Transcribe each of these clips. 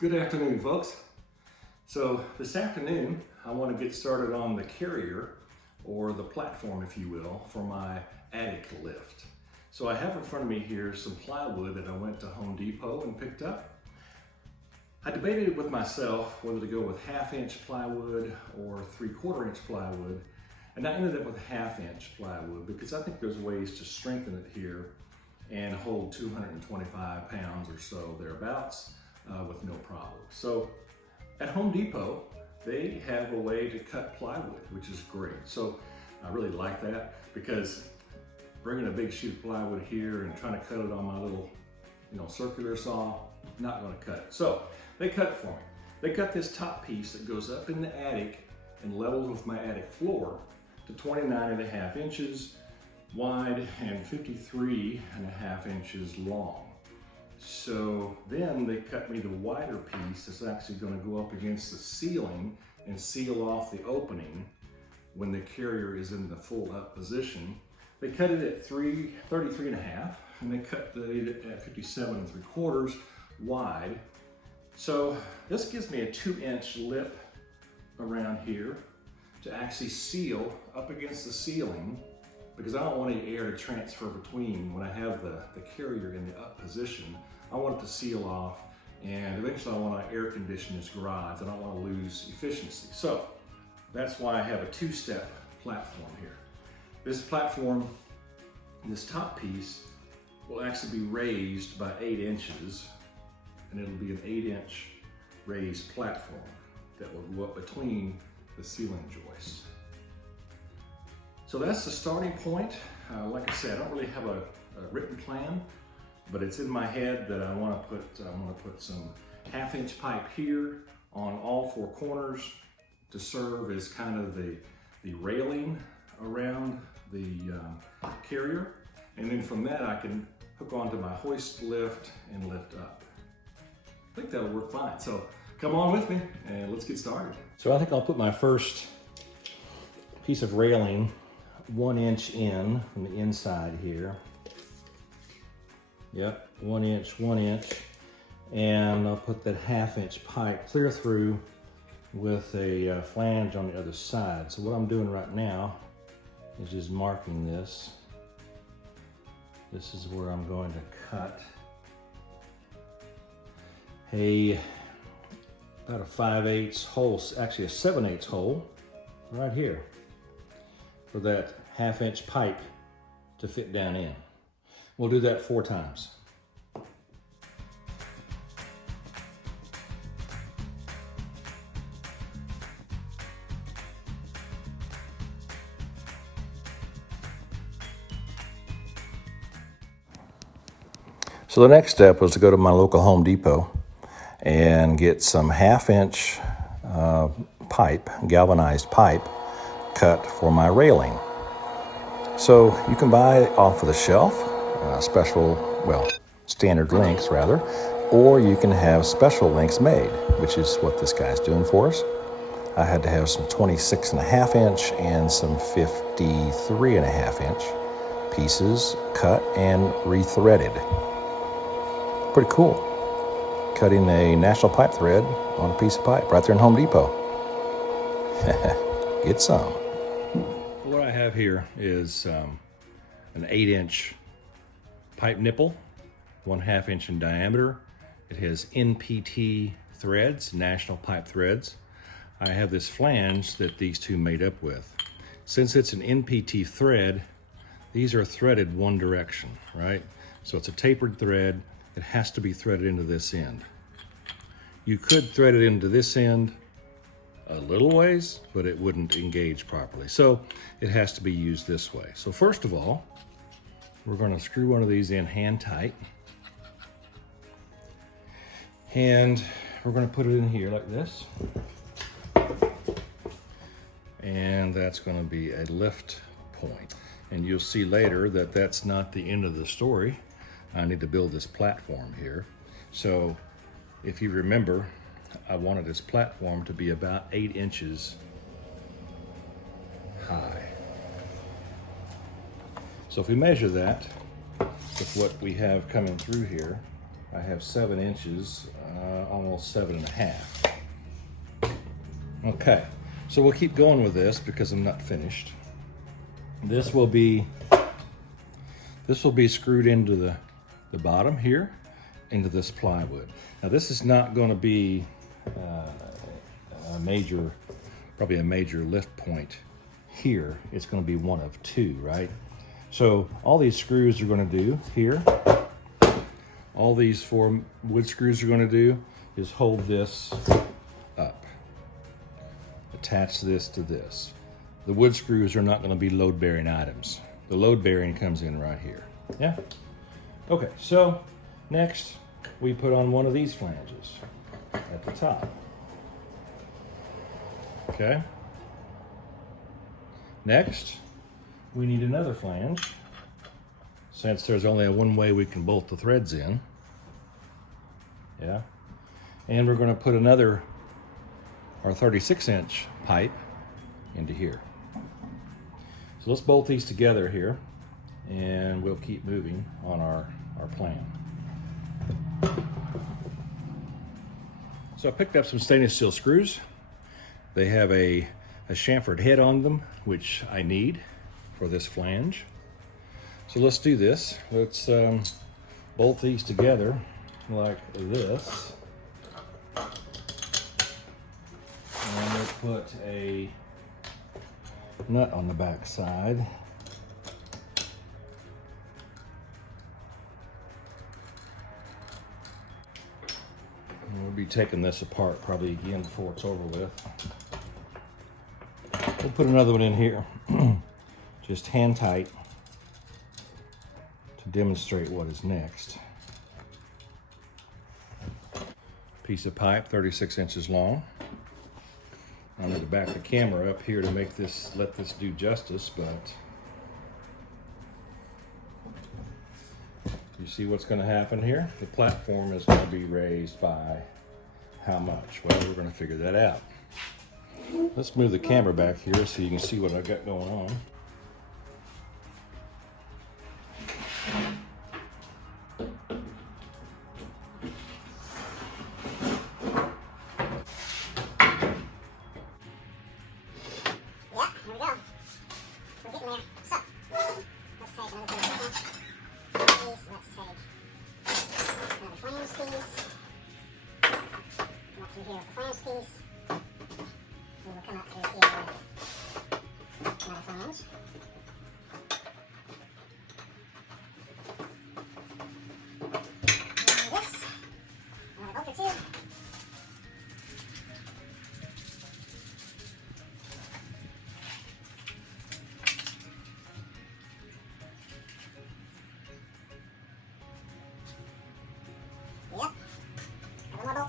Good afternoon, folks. So this afternoon, I want to get started on the carrier, or the platform, if you will, for my attic lift. So I have in front of me here some plywood that I went to Home Depot and picked up. I debated with myself whether to go with 1/2 inch plywood or 3/4 inch plywood, and I ended up with 1/2 inch plywood because I think there's ways to strengthen it here and hold 225 pounds or so thereabouts with no problem. So at Home Depot, they have a way to cut plywood, which is great. So I really like that because bringing a big sheet of plywood here and trying to cut it on my little, circular saw, not going to cut it. So they cut it for me. They cut this top piece that goes up in the attic and levels with my attic floor to 29.5 inches wide and 53.5 inches long. So then they cut me the wider piece that's actually going to go up against the ceiling and seal off the opening when the carrier is in the full up position. They cut it at 33.5 and they cut it at 57.75 wide. So this gives me a 2-inch lip around here to actually seal up against the ceiling, because I don't want any air to transfer between when I have the carrier in the up position. I want it to seal off, and eventually I want to air condition this garage. I don't want to lose efficiency. So that's why I have a 2-step platform here. This platform, this top piece, will actually be raised by 8 inches, and it'll be an 8-inch raised platform that will go up between the ceiling joists. So that's the starting point. Like I said, I don't really have a written plan, but it's in my head that I want to put some 1/2 inch pipe here on all 4 corners to serve as kind of the railing around the carrier. And then from that, I can hook onto my hoist lift and lift up. I think that'll work fine. So come on with me and let's get started. So I think I'll put my first piece of railing 1 inch in from the inside here. Yep, 1 inch, 1 inch. And I'll put that 1/2 inch pipe clear through with a flange on the other side. So what I'm doing right now is just marking this. This is where I'm going to cut about a 5/8 hole, actually a 7/8 hole right here for that 1/2 inch pipe to fit down in. We'll do that 4 times. So the next step was to go to my local Home Depot and get some 1/2 inch pipe, galvanized pipe, cut for my railing. So you can buy off of the shelf, standard lengths rather, or you can have special lengths made, which is what this guy's doing for us. I had to have some 26.5 inch and some 53.5 inch pieces cut and rethreaded. Pretty cool. Cutting a national pipe thread on a piece of pipe right there in Home Depot. Get some. What I have here is an 8-inch pipe nipple, 1/2 inch in diameter. It has NPT threads, national pipe threads. I have this flange that these two made up with. Since it's an NPT thread, these are threaded one direction, right? So it's a tapered thread. It has to be threaded into this end. You could thread it into this end a little ways, but it wouldn't engage properly. So it has to be used this way. So first of all, we're going to screw one of these in hand tight. And we're going to put it in here like this. And that's going to be a lift point. And you'll see later that that's not the end of the story. I need to build this platform here. So if you remember, I wanted this platform to be about 8 inches high. So if we measure that with what we have coming through here, I have 7 inches, almost 7.5. Okay, so we'll keep going with this because I'm not finished. This will be screwed into the bottom here, into this plywood. Now this is not going to be probably a major lift point here. It's going to be one of 2, right? So all these screws are going to do here, all these 4 wood screws are going to do is hold this up, attach this to this. The wood screws are not going to be load-bearing items. The load bearing comes in right here. Yeah? Okay, so next we put on one of these flanges at the top. Okay? Next, we need another flange, since there's only one way we can bolt the threads in. Yeah? And we're going to put our 36-inch pipe into here. So let's bolt these together here, and we'll keep moving on our plan. So I picked up some stainless steel screws. They have a chamfered head on them, which I need for this flange. So let's do this. Let's bolt these together like this. And we'll put a nut on the back side. And we'll be taking this apart probably again before it's over with. We'll put another one in here, just hand tight to demonstrate what is next. Piece of pipe, 36 inches long. I need to back the camera up here to let this do justice, but you see what's going to happen here? The platform is going to be raised by how much? Well, we're going to figure that out. Let's move the camera back here so you can see what I've got going on.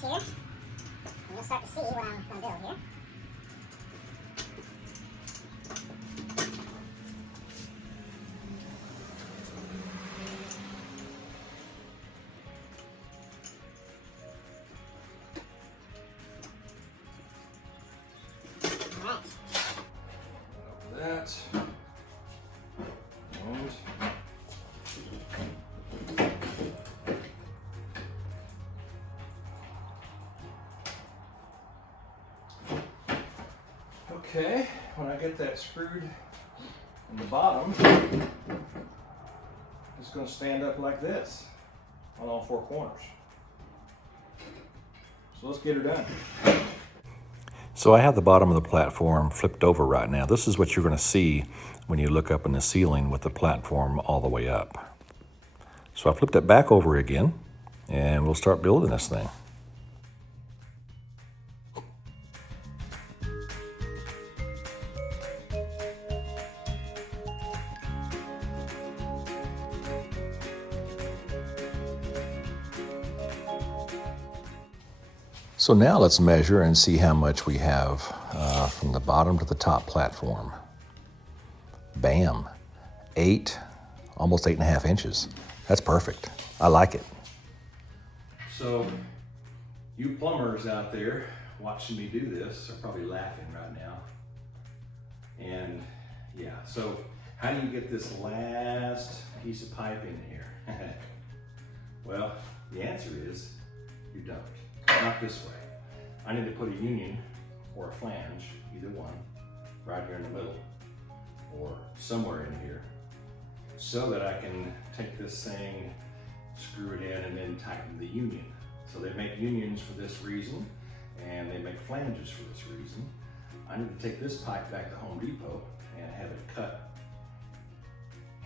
Here, and you'll start to see what I'm going to build here. All right. That. Okay, when I get that screwed in the bottom, it's going to stand up like this on all 4 corners. So let's get her done. So I have the bottom of the platform flipped over right now. This is what you're going to see when you look up in the ceiling with the platform all the way up. So I flipped it back over again, and we'll start building this thing. So now let's measure and see how much we have from the bottom to the top platform. Bam, almost 8.5 inches. That's perfect. I like it. So you plumbers out there watching me do this are probably laughing right now. And yeah, so how do you get this last piece of pipe in here? Well, The answer is you don't. Not this way. I need to put a union or a flange, either one, right here in the middle or somewhere in here, so that I can take this thing, screw it in, and then tighten the union. So they make unions for this reason, and they make flanges for this reason. I need to take this pipe back to Home Depot and have it cut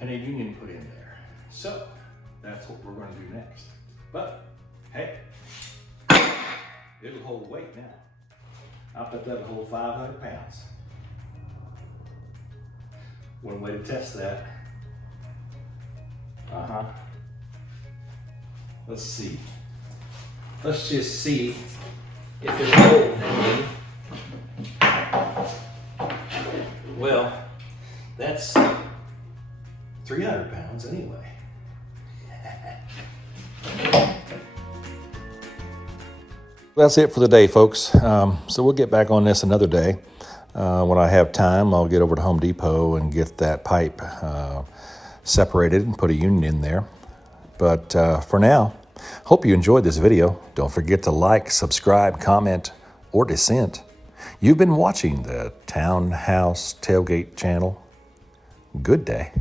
and a union put in there. So that's what we're going to do next. But hey, it'll hold weight now. I'll bet that'll hold 500 pounds. One way to test that. Let's see. Let's just see if it'll hold anything. Well, that's 300 pounds anyway. That's it for the day, folks. So we'll get back on this another day. When I have time, I'll get over to Home Depot and get that pipe separated and put a union in there. But for now, hope you enjoyed this video. Don't forget to like, subscribe, comment, or dissent. You've been watching the Townhouse Tailgate channel. Good day.